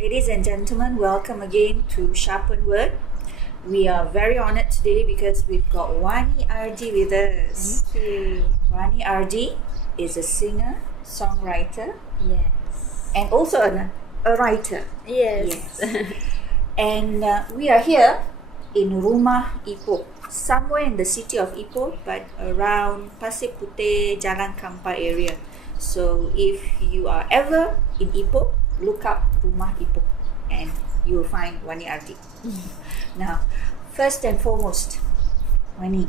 Ladies and gentlemen, welcome again to Sharpened Word. We are very honored today because we've got Wani Ardy with us. Thank you. Wani Ardy is a singer, songwriter, Yes. and also a writer. Yes. And we are here in Rumah Ipoh, somewhere in the city of Ipoh, but around Pasir Puteh, Jalan Kampar area. So if you are ever in Ipoh, look up Rumah Ipoh and you will find Wani Ardy. Now, first and foremost, Wani,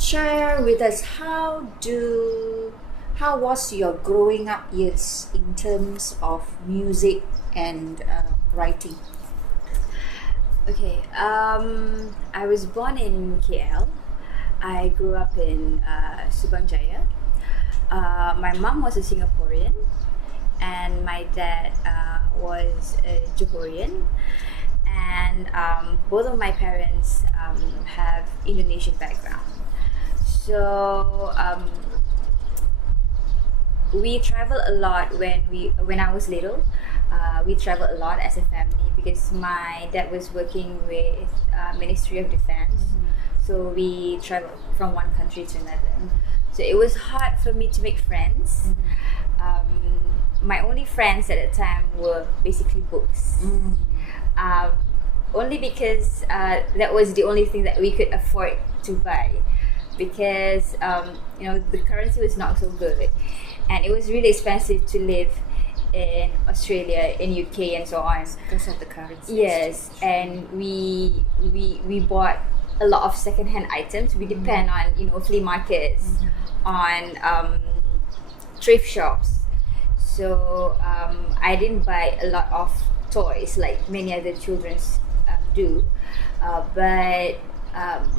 share with us how was your growing up years in terms of music and writing? Okay. I was born in KL. I grew up in Subang Jaya. My mom was a Singaporean, and my dad was a Johorian. And both of my parents have Indonesian background. So we traveled a lot when I was little. We traveled a lot as a family because my dad was working with Ministry of Defense. So we traveled from one country to another. So it was hard for me to make friends. My only friends at the time were basically books. Only because that was the only thing that we could afford to buy, because the currency was not so good, and it was really expensive to live in Australia, in UK, and so on. Because of the currency. Yes, and we bought a lot of second-hand items. We depend on flea markets, on thrift shops. So I didn't buy a lot of toys like many other children do, but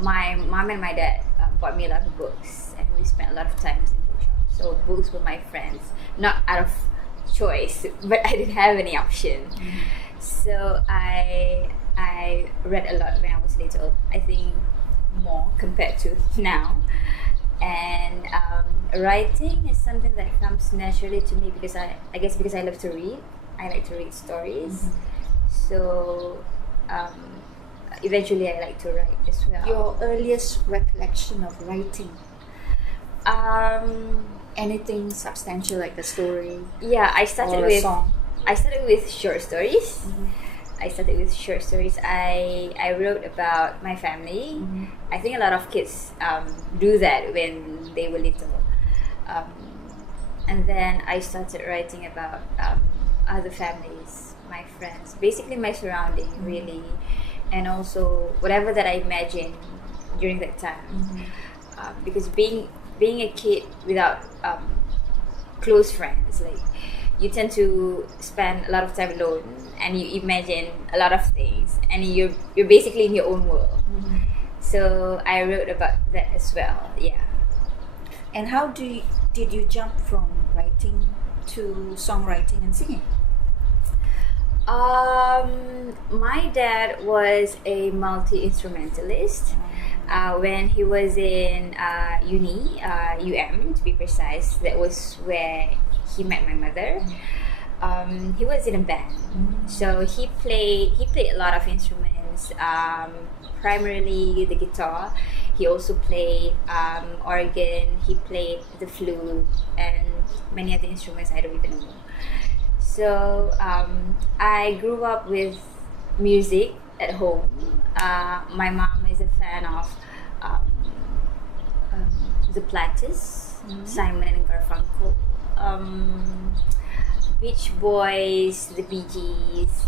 my mom and my dad bought me a lot of books, and we spent a lot of time in bookshops. So books were my friends, not out of choice, but I didn't have any option. So I read a lot when I was little. I think more compared to now. And writing is something that comes naturally to me because I guess because I love to read. I like to read stories. So eventually I like to write as well. Your earliest recollection of writing? Anything substantial like a story? Yeah, I or started a with song? I started with short stories. I wrote about my family. I think a lot of kids do that when they were little. And then I started writing about other families, my friends, basically my surrounding, really, and also whatever that I imagined during that time. Because being a kid without close friends, like, you tend to spend a lot of time alone, and you imagine a lot of things, and you're basically in your own world. So I wrote about that as well. Yeah. And how did you jump from writing to songwriting and singing? My dad was a multi-instrumentalist. When he was in uni, UM to be precise, that was where he met my mother. He was in a band, so he played a lot of instruments, primarily the guitar. He also played organ, he played the flute, and many other instruments I don't even know. So I grew up with music at home. My mom is a fan of the Platters, Simon and Garfunkel, Beach Boys, the Bee Gees,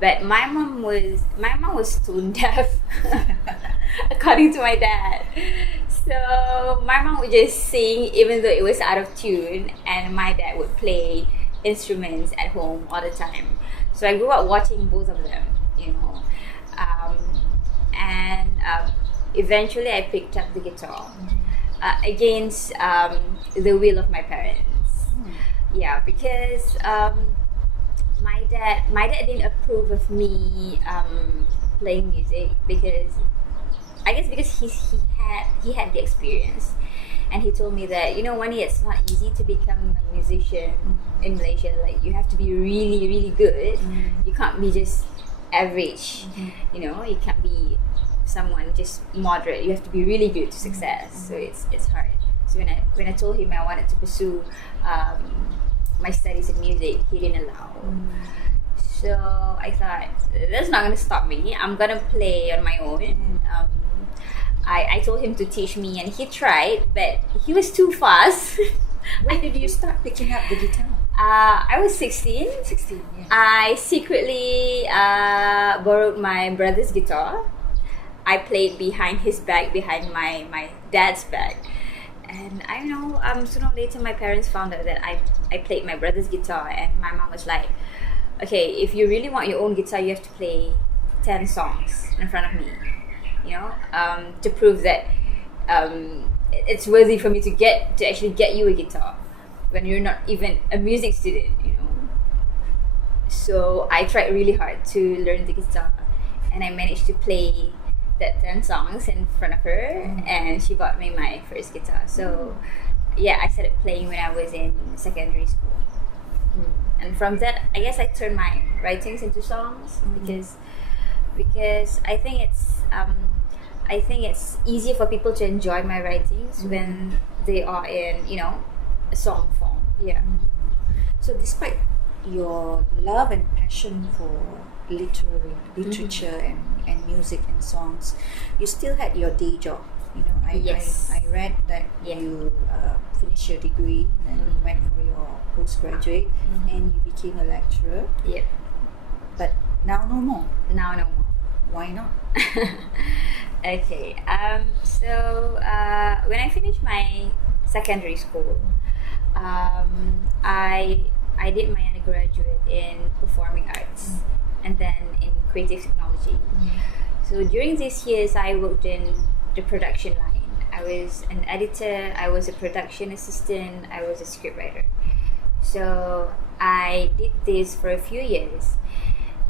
But my mom was tone deaf, according to my dad. So my mom would just sing even though it was out of tune, and my dad would play instruments at home all the time. So I grew up watching both of them, and eventually I picked up the guitar against the will of my parents. Yeah, because my dad didn't approve of me playing music because he had the experience, and he told me that, you know, Wani, it's not easy to become a musician in Malaysia. Like, you have to be really, really good. You can't be just average. You know, you can't be someone just moderate. You have to be really good to success. So it's hard. So when I told him I wanted to pursue my studies in music, he didn't allow. So I thought, that's not going to stop me. I'm going to play on my own. I told him to teach me, and he tried, but he was too fast. When did you start picking up the guitar? I was 16. 16, yeah. I secretly borrowed my brother's guitar. I played behind his back, behind my dad's back. And I know, sooner or later my parents found out that I played my brother's guitar, and my mom was like, okay, if you really want your own guitar, you have to play 10 songs in front of me, you know, to prove that it's worthy for me to actually get you a guitar when you're not even a music student, you know. So I tried really hard to learn the guitar, and I managed to play that 10 songs in front of her, and she bought me my first guitar. So yeah, I started playing when I was in secondary school. And from that, I guess I turned my writings into songs, because I think it's easier for people to enjoy my writings when they are in, you know, a song form. Yeah. So despite your love and passion for literature and music and songs, you still had your day job. You know, I read that you finished your degree, and then you went for your postgraduate, and you became a lecturer. Yep. But now no more. Now no more. Why not? Okay. So when I finished my secondary school, I did my undergraduate in performing arts, and then in creative technology. So during these years, I worked in the production line. I was an editor, I was a production assistant, I was a scriptwriter. So I did this for a few years,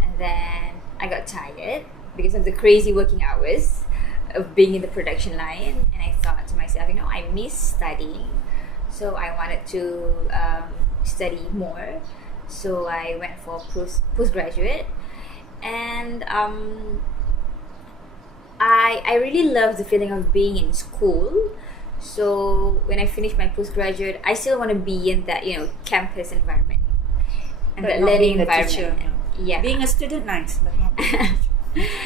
and then I got tired because of the crazy working hours of being in the production line, and I thought to myself, you know, I miss studying, so I wanted to study more. So I went for postgraduate, and I really love the feeling of being in school. So when I finish my postgraduate, I still want to be in that, you know, campus environment and But that not learning being a environment. teacher. Yeah. Being a student, nice, but not being a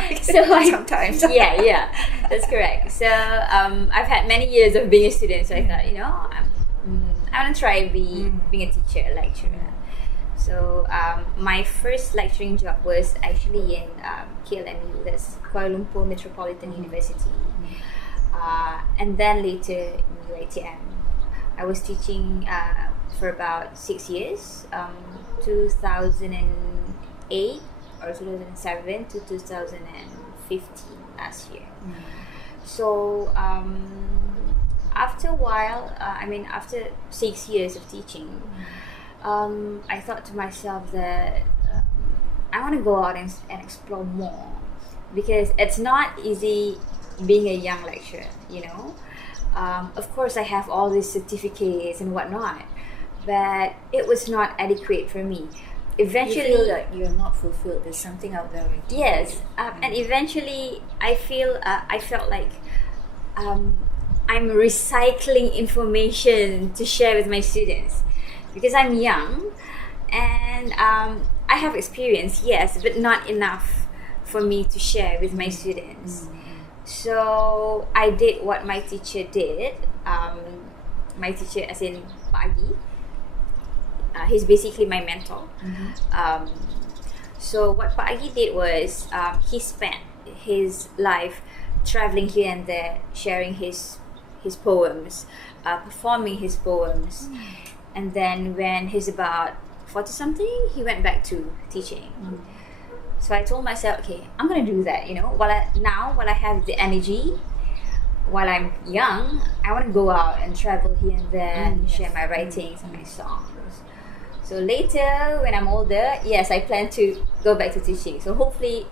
teacher. So Sometimes. yeah, that's correct. So I've had many years of being a student, so I thought, you know, I want to try being a teacher, a lecturer. So my first lecturing job was actually in KLMU, that's Kuala Lumpur Metropolitan University. And then later in UiTM. I was teaching for about 6 years, 2008 or 2007 to 2015 last year. So after a while, after 6 years of teaching, I thought to myself that I want to go out and explore more, because it's not easy being a young lecturer, you know. Of course, I have all these certificates and whatnot, but it was not adequate for me. Eventually, you feel that you're not fulfilled. There's something out there waiting. Yes, and eventually, I felt like I'm recycling information to share with my students, because I'm young, and I have experience, yes, but not enough for me to share with my students. So I did what my teacher did. My teacher, as in Pak Agi, he's basically my mentor. So what Pak Agi did was he spent his life traveling here and there, sharing his poems, performing his poems, and then when he's about 40 something, he went back to teaching. So I told myself, okay, I'm gonna do that. You know, while I have the energy, while I'm young, I want to go out and travel here and there and share my writings and my songs. So later, when I'm older, yes, I plan to go back to teaching. So hopefully,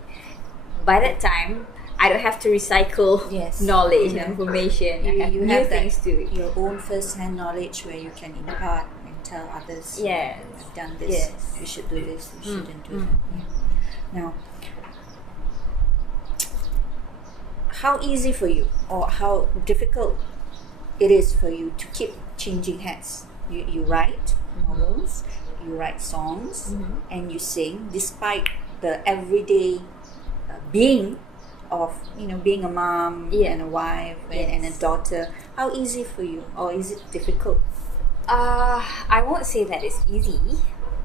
by that time, I don't have to recycle Yes. knowledge Yeah. and information. I have You new have things to your own first-hand knowledge where you can impart and tell others. Yes. I've done this. Yes. You should do this. You shouldn't do that. Yeah. Now, how easy for you, or how difficult it is for you to keep changing hats? You write novels, you write songs, and you sing, despite the everyday being of being a mom and a wife and a daughter. How easy for you, or is it difficult? I won't say that it's easy,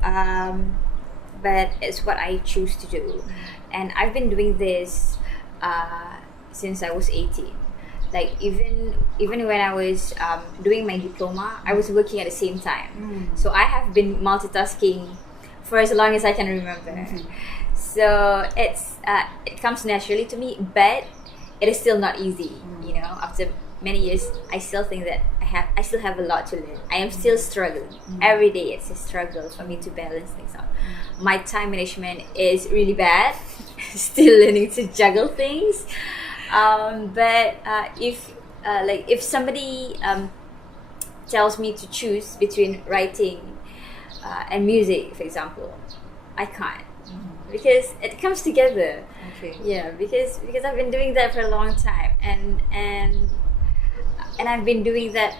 but it's what I choose to do, and I've been doing this since I was 18. Like even when I was doing my diploma, I was working at the same time. So I have been multitasking for as long as I can remember. So it comes naturally to me, but it is still not easy. After many years, I still think that I still have a lot to learn. I am still struggling. Every day it's a struggle for me to balance things out. My time management is really bad. Still learning to juggle things. But if somebody tells me to choose between writing and music, for example, I can't, because it comes together. Okay. Yeah, because I've been doing that for a long time, and I've been doing that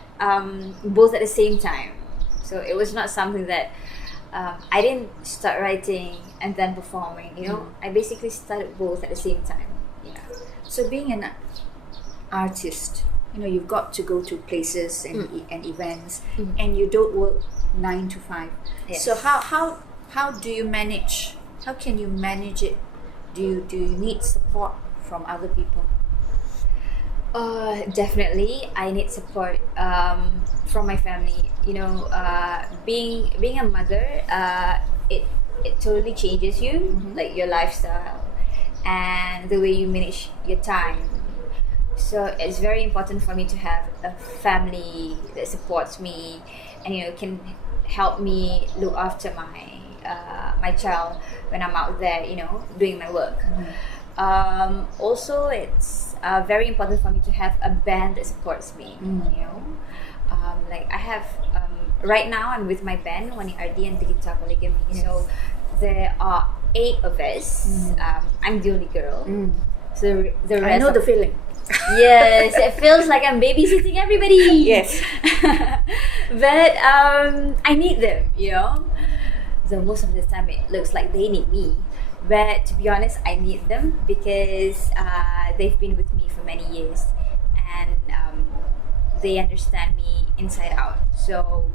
both at the same time. So it was not something that I didn't start writing and then performing. I basically started both at the same time. Yeah. So being an artist, you've got to go to places and events, and you don't work 9 to 5. Yes. So how do you manage? How can you manage it? Do you need support from other people? Definitely, I need support from my family. Being a mother, it totally changes you, like your lifestyle and the way you manage your time. So it's very important for me to have a family that supports me and can help me look after my child when I'm out there, doing my work. Also, it's very important for me to have a band that supports me. Like I have right now, I'm with my band Wani Ardy and the Guitar Polygamy. Yes. So there are 8 of us. I'm the only girl. So the rest. I know the feeling. Yes, it feels like I'm babysitting everybody. Yes. But I need them, So most of the time it looks like they need me. But to be honest, I need them because they've been with me for many years, and they understand me inside out. So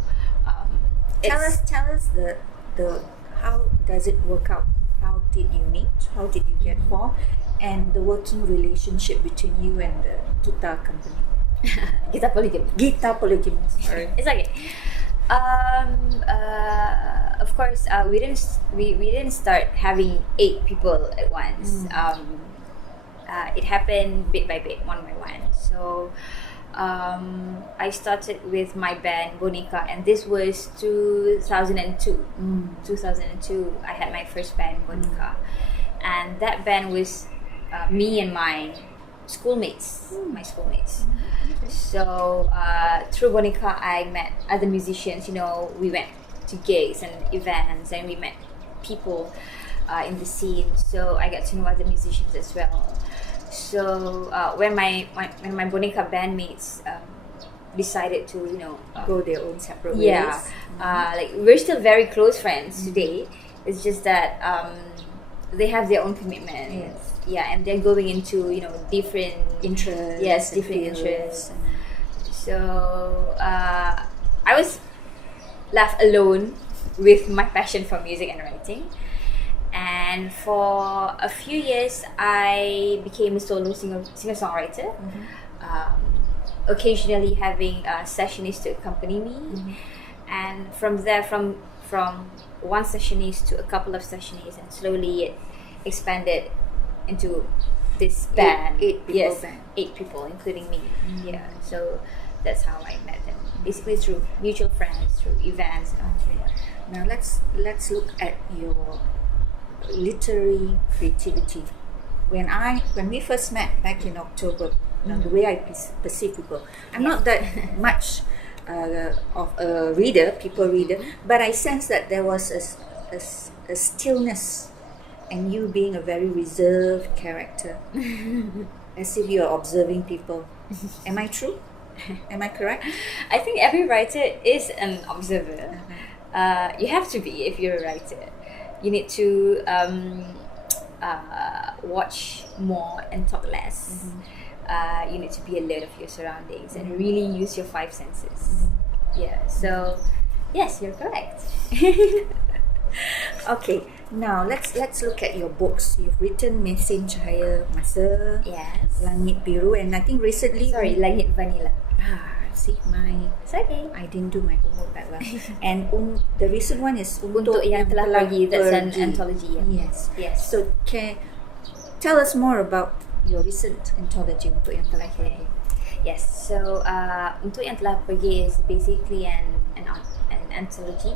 Tell us the how does it work out? How did you meet? How did you get formed? And the working relationship between you and the guitar company. Guitar Polygamy. Guitar Polygamy. Sorry. It's okay. Of course, we didn't start having 8 people at once. It happened bit by bit, one by one. So I started with my band Bonica, and this was 2002. 2002, I had my first band Bonica, and that band was me and my schoolmates. So through Bonica, I met other musicians. We went to gigs and events, and we met people in the scene. So I got to know other musicians as well. So when my Bonica bandmates decided to Go their own separate ways. yeah, like we're still very close friends today. It's just that they have their own commitments. Yes. Yeah, and they're going into different Interests. Yes, and different fields interests. and- So I was left alone with my passion for music and writing. And for a few years, I became a solo singer-songwriter. Occasionally having sessionists to accompany me. And from there, from one sessionist to a couple of sessionists, and slowly it expanded into this band. 8 people Yes, band. 8 people, including me. Yeah, so that's how I met them. Basically through mutual friends, through events and all. Okay. Now let's look at your literary creativity. when we first met back in October, the way I perceive people, I'm not that much of a people reader, but I sense that there was a stillness, and you being a very reserved character, as if you are observing people. Am I true? Am I correct? I think every writer is an observer. You have to be if you're a writer. You need to watch more and talk less. You need to be alert of your surroundings and really use your 5 senses. Yeah, so yes, you're correct. Okay, now let's look at your books. You've written Mesin Cahaya Masa, Yes. Langit Biru, and I think recently... Sorry, Langit Vanilla. See, It's okay. I didn't do my homework that well. And the recent one is Untuk yang telah pergi. That's an Pergi. anthology. Yes. Yes. So tell us more about your recent anthology, Untuk Yang Telah Pergi. Yes. So Untuk Yang Telah Pergi is basically an anthology.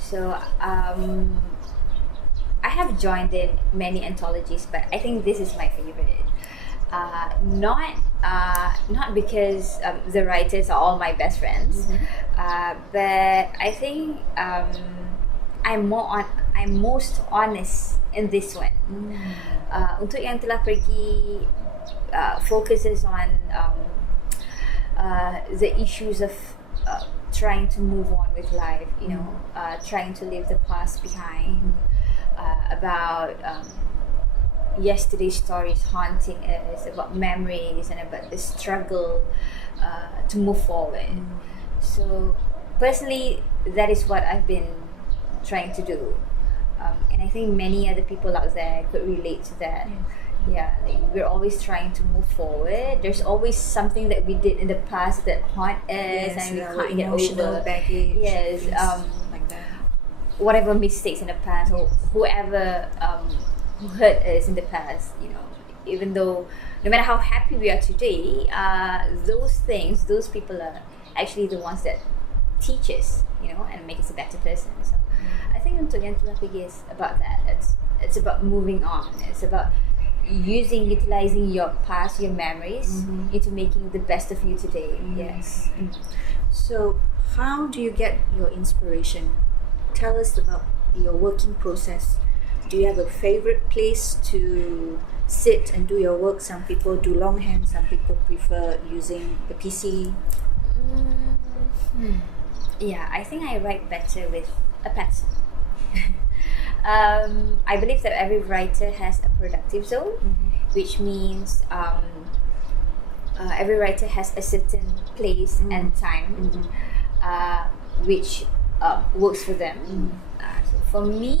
So I have joined in many anthologies, but I think this is my favorite. Not because the writers are all my best friends, but I think I'm most honest in this one. Untuk Yang Telah Pergi focuses on the issues of trying to move on with life, trying to leave the past behind, about yesterday's stories haunting us, about memories and about the struggle to move forward. So personally, that is what I've been trying to do, and I think many other people out there could relate to that. Yeah, like we're always trying to move forward. There's always something that we did in the past that haunt us, and we can't get over. Baggage, Yes, like that. whatever mistakes in the past, or whoever who hurt us in the past, even though no matter how happy we are today, those people are actually the ones that teach us, and make us a better person. So I think Untuk Yang Telah Pergi is about that. It's about moving on. It's about utilizing your past, your memories, into making the best of you today. Yes. So how do you get your inspiration? Tell us about your working process. Do you have a favorite place to sit and do your work? Some people do longhand, some people prefer using the PC. Yeah, I think I write better with a pencil. I believe that every writer has a productive zone, which means every writer has a certain place and time which works for them. So for me,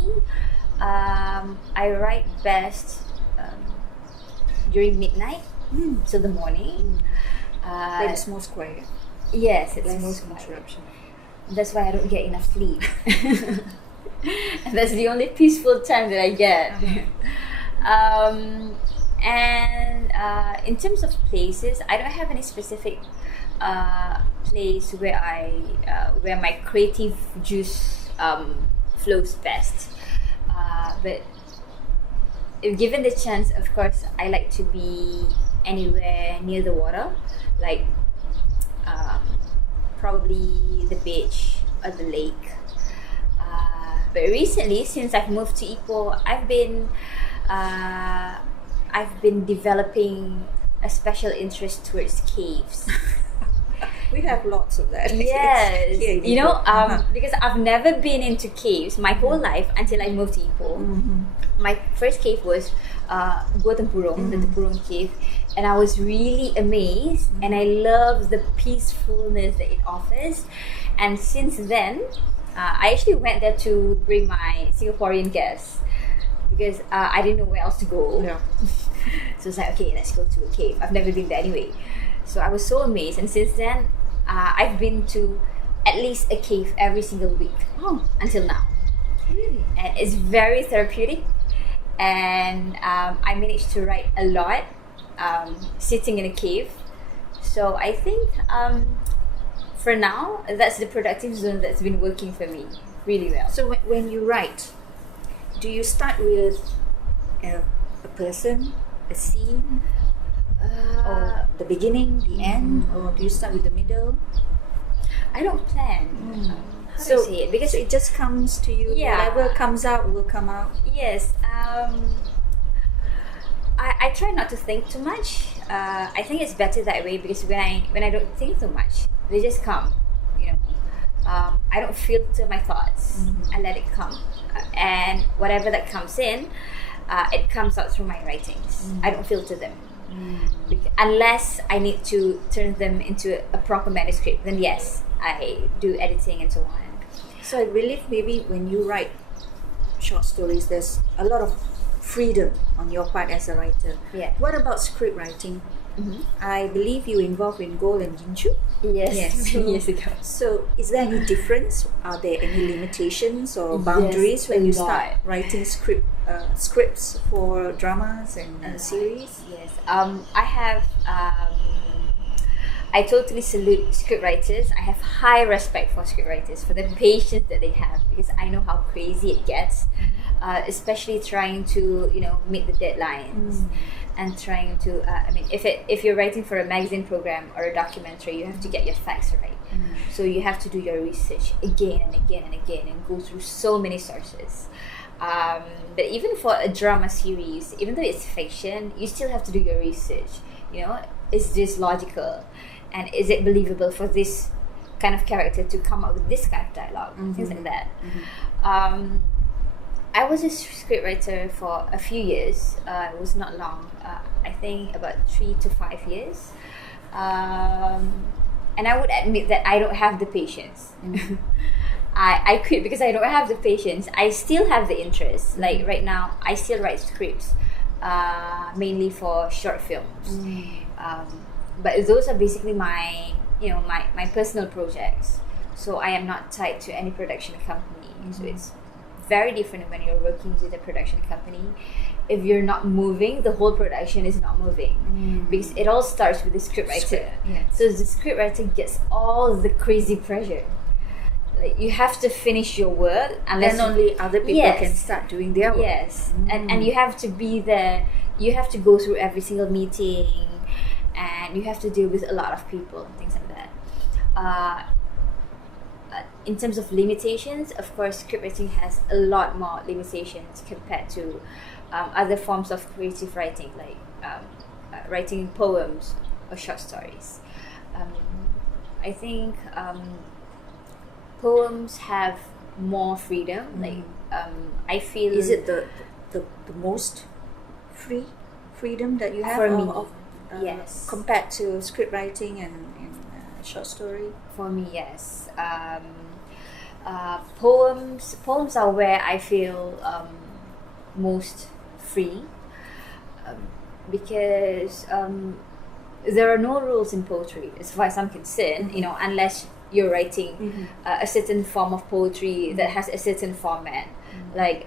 I write best during midnight till the morning. It's most quiet. Yes, it's Less most quiet. interruption. That's why I don't get enough sleep. And that's the only peaceful time that I get. And in terms of places, I don't have any specific place where my creative juice flows best. But if given the chance, of course, I like to be anywhere near the water, like probably the beach or the lake. But recently, since I've moved to Ipoh, I've been developing a special interest towards caves. We have lots of that. Yes, Here in Ipoh. because I've never been into caves my whole life until I moved to Ipoh. My first cave was Gua Tempurung, the Tempurung cave, and I was really amazed, and I love the peacefulness that it offers. And since then, I actually went there to bring my Singaporean guests because I didn't know where else to go. Yeah. So it's like, okay, let's go to a cave. I've never been there anyway. So I was so amazed, and since then, I've been to at least a cave every single week until now. Really? And it's very therapeutic, and I managed to write a lot sitting in a cave. So I think for now, that's the productive zone that's been working for me really well. So when you write, do you start with a person, a a scene, or the beginning, the end, or do you start with the middle? I don't plan. How do I say it? Because so it just comes to you. Yeah. Whatever comes out will come out. yes, I try not to think too much. I think it's better that way because when I don't think too much, they just come. I don't filter my thoughts. I let it come, and whatever that comes in, it comes out through my writings. I don't filter them. Unless I need to turn them into a proper manuscript, then yes, I do editing and so on. So I believe maybe when you write short stories, there's a lot of freedom on your part as a writer. Yeah. What about script writing? I believe you involved in Goal and Ginchu. Yes, Yes. years ago. So is there any difference? Are there any limitations or boundaries Yes, when a you lot. start writing scripts for dramas and series? Yes. I have. I totally salute scriptwriters. I have high respect for scriptwriters for the patience that they have because I know how crazy it gets, especially trying to meet the deadlines and trying to. If you're writing for a magazine program or a documentary, you have to get your facts right. So you have to do your research again and again and again and go through so many sources. But even for a drama series, even though it's fiction, you still have to do your research. Is this logical? And is it believable for this kind of character to come up with this kind of dialogue? Things like that. I was a scriptwriter for a few years. It was not long. I think about 3 to 5 years. And I would admit that I don't have the patience. I quit because I don't have the patience. I still have the interest. Like right now, I still write scripts, mainly for short films. But those are basically my personal projects. So I am not tied to any production company. So it's very different when you're working with a production company. If you're not moving, the whole production is not moving because it all starts with the scriptwriter. So the scriptwriter gets all the crazy pressure. Like you have to finish your work, unless then only other people can start doing their work. Yes, and you have to be there. You have to go through every single meeting, and you have to deal with a lot of people, things like that. In terms of limitations, of course, scriptwriting has a lot more limitations compared to other forms of creative writing, like writing poems or short stories. I think poems have more freedom. Like I feel. Is it the most freedom that you have For me, yes. Compared to script writing and short story? For me, yes. Poems are where I feel most free because there are no rules in poetry as far as I'm concerned. Unless you're writing a certain form of poetry that has a certain format, like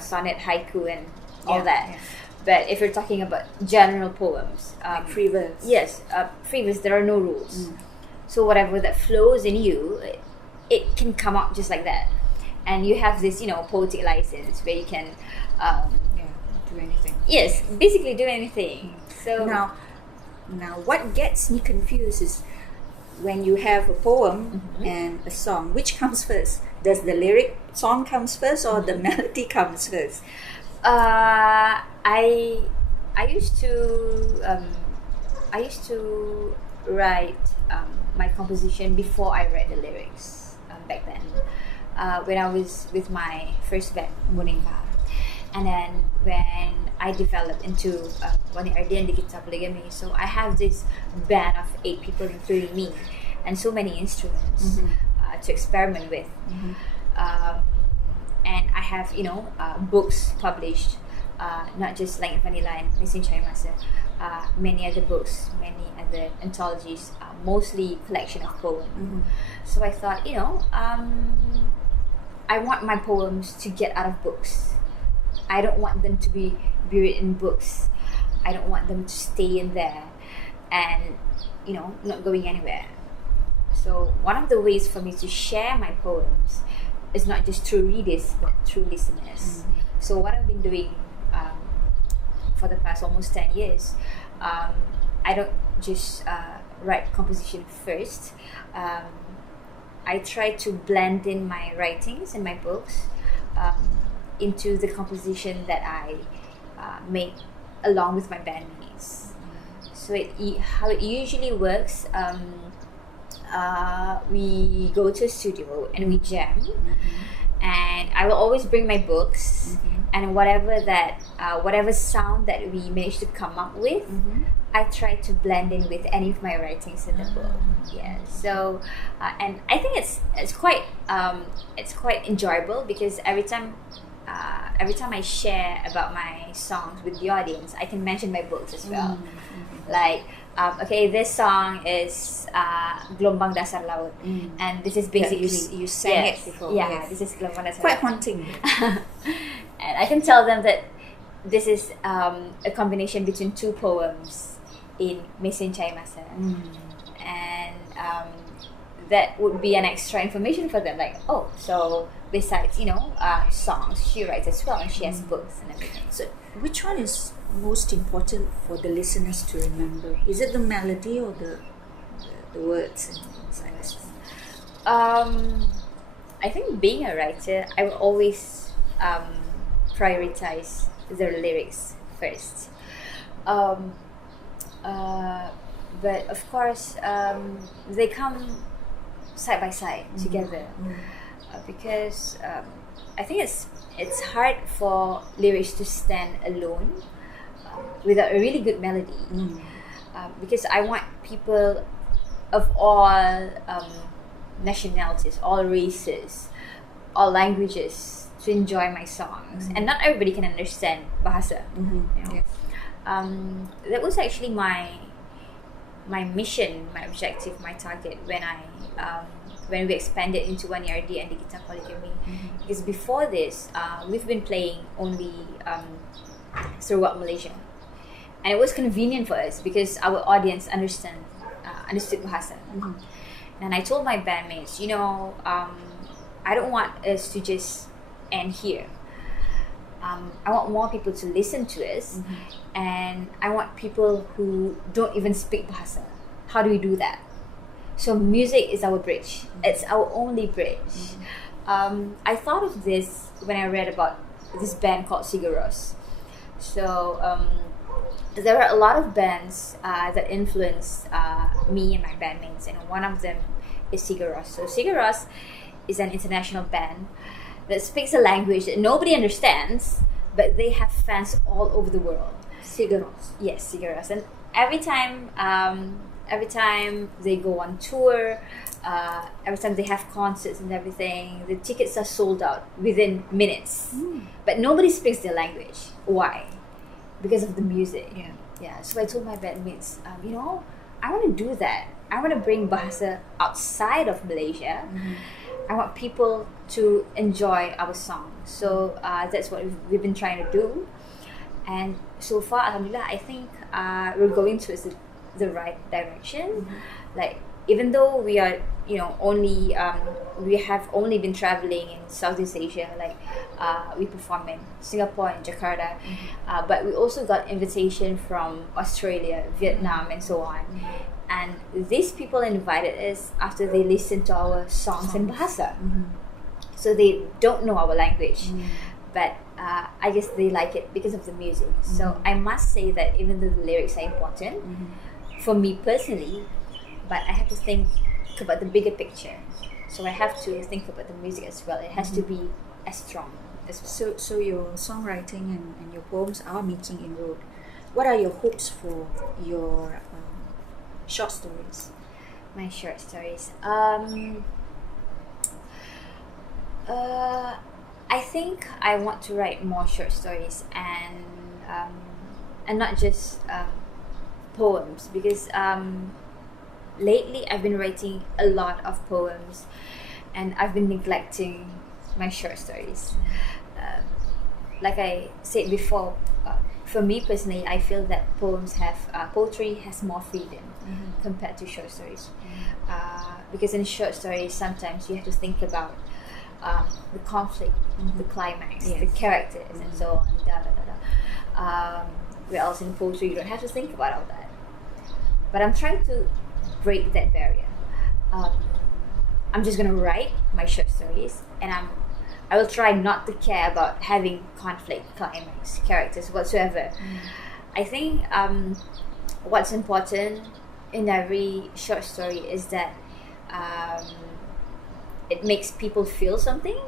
sonnet, haiku, and all that. Yeah. But if you're talking about general poems, like free verse. Yes, free verse, there are no rules. So whatever that flows in you, it can come out just like that. And you have this, poetic license where you can do anything. Yes, basically do anything. So now what gets me confused is when you have a poem and a song, which comes first? Does the lyric song comes first or the melody comes first? I used to write my composition before I read the lyrics back then, when I was with my first band, Matinee. And then when I developed into Wani Ardy and the Guitar Polygamy, so I have this band of 8 people, including me, and so many instruments to experiment with. And I have, books published, not just like Vanilla and Missing Chai Masa, many other books, many other anthologies, mostly collection of poems. So I thought, I want my poems to get out of books. I don't want them to be buried in books. I don't want them to stay in there and, not going anywhere. So one of the ways for me to share my poems is not just through readers, but through listeners. So what I've been doing for the past almost 10 years. I don't just write composition first. I try to blend in my writings and my books into the composition that I make along with my bandmates. So how it usually works, we go to a studio and we jam, and I will always bring my books, and whatever sound that we manage to come up with, I try to blend in with any of my writings in the book. Yeah. So, and I think it's quite enjoyable, because every time I share about my songs with the audience, I can mention my books as well. Like, okay, this song is Gelombang Dasar Laut, and this is basically you sang it before. Yeah, this is Gelombang Dasar Quite Laut. haunting. And I can tell them that this is a combination between two poems in Mesin Cai Masa, and that would be an extra information for them. Like, oh, so besides songs, she writes as well, and she has books and everything. So, which one is most important for the listeners to remember? Is it the melody or the words inside? I think being a writer, I will always prioritize the lyrics first. But of course, they come side by side together, because I think it's hard for lyrics to stand alone without a really good melody, because I want people of all nationalities, all races, all languages to enjoy my songs, and not everybody can understand bahasa. That was actually my mission, my objective, my target when we expanded into Wani Ardy and Digital Polygamy. Because before this, we've been playing only Sarawak, Malaysia, and it was convenient for us because our audience understood bahasa. And I told my bandmates, I don't want us to just end here. I want more people to listen to us, and I want people who don't even speak bahasa. How do we do that? So music is our bridge. It's our only bridge. I thought of this when I read about this band called Sigaros. So there are a lot of bands that influence me and my bandmates, and one of them is Sigaros. So Sigaros is an international band that speaks a language that nobody understands, but they have fans all over the world. Sigaros. Yes, Sigaros. And every time they go on tour, every time they have concerts and everything, the tickets are sold out within minutes. But nobody speaks their language. Why? Because of the music. Yeah. So I told my bandmates, I want to do that. I want to bring bahasa outside of Malaysia. I want people to enjoy our songs. So that's what we've been trying to do. And so far, alhamdulillah, I think we're going towards the right direction. Like, even though we are, we have only been traveling in Southeast Asia, like we perform in Singapore and Jakarta, but we also got invitation from Australia, Vietnam, and so on. And these people invited us after they listened to our songs in bahasa. So they don't know our language, but I guess they like it because of the music. So I must say that even though the lyrics are important for me personally, but I have to think about the bigger picture. So I have to think about the music as well. It has to be as strong as well. So your songwriting and your poems are making inroad. What are your hopes for your short stories? My short stories. I think I want to write more short stories and not just poems, because lately I've been writing a lot of poems and I've been neglecting my short stories. Like I said before, for me personally, I feel that poetry has more freedom compared to short stories. Because in short stories, sometimes you have to think about the conflict, the climax, the characters, and so on. somewhere else in Ipoh, so you don't have to think about all that. But I'm trying to break that barrier. I'm just gonna write my short stories, and I will try not to care about having conflict, climax, characters whatsoever. I think what's important in every short story is that it makes people feel something,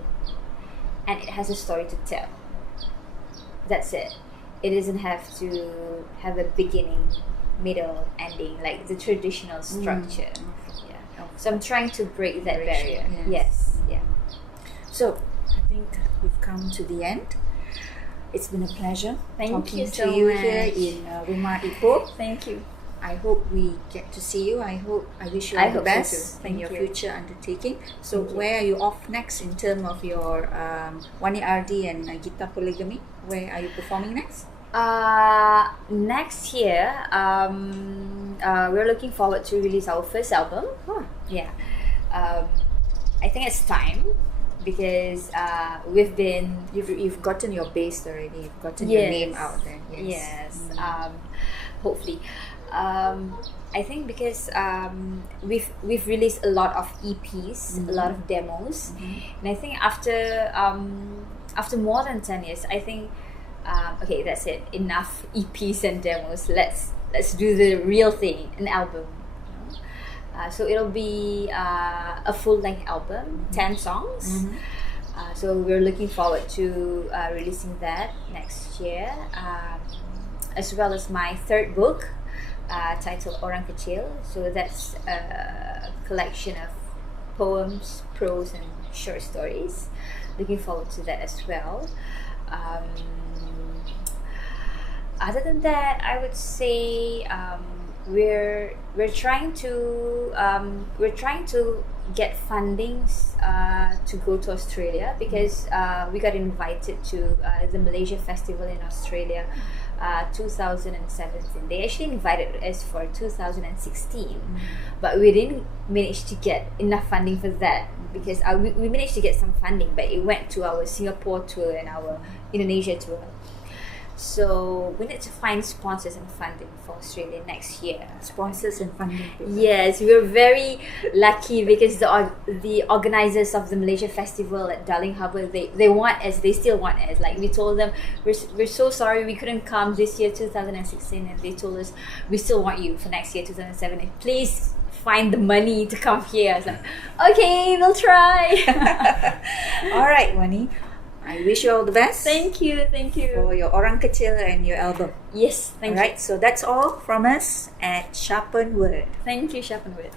and it has a story to tell. That's it. It doesn't have to have a beginning, middle, ending like the traditional structure. Yeah. So I'm trying to break that barrier. Yes. Yeah. So I think we've come to the end. It's been a pleasure Thank talking you to so you much. here in Rumah Ipoh. Thank you. I hope we get to see you. I wish you I all the hope so best too. in Thank your you. future undertaking. So Thank you. where are you off next in terms of your Wani Ardy and guitar polygamy? Where are you performing next? Next year, we're looking forward to release our first album. Yeah. I think it's time because You've gotten your base already. You've gotten your name out there. Yes. Hopefully. I think because we've released a lot of EPs, a lot of demos, and I think after more than 10 years, I think okay, that's it. Enough EPs and demos. Let's do the real thing, an album. So it'll be a full-length album, 10 songs. So we're looking forward to releasing that next year, as well as my third book, titled Orang Kecil. So that's a collection of poems, prose, and short stories. Looking forward to that as well. Other than that, I would say we're trying to get fundings to go to Australia because we got invited to the Malaysia Festival in Australia 2017. They actually invited us for 2016, but we didn't manage to get enough funding for that because we managed to get some funding, but it went to our Singapore tour and our Indonesia tour. So we need to find sponsors and funding for Australia next year. Sponsors and funding people. Yes, we're very lucky because the organizers of the Malaysia Festival at Darling Harbour, they want us, they still want us. Like we told them, we're so sorry we couldn't come this year 2016, and they told us we still want you for next year 2017. Please find the money to come here. I was like, okay, we'll try. All right, Wani. I wish you all the best. Thank you. For your Orang Kecil and your album. Yes, thank you. Alright, so that's all from us at Sharpened Word. Thank you, Sharpened Word.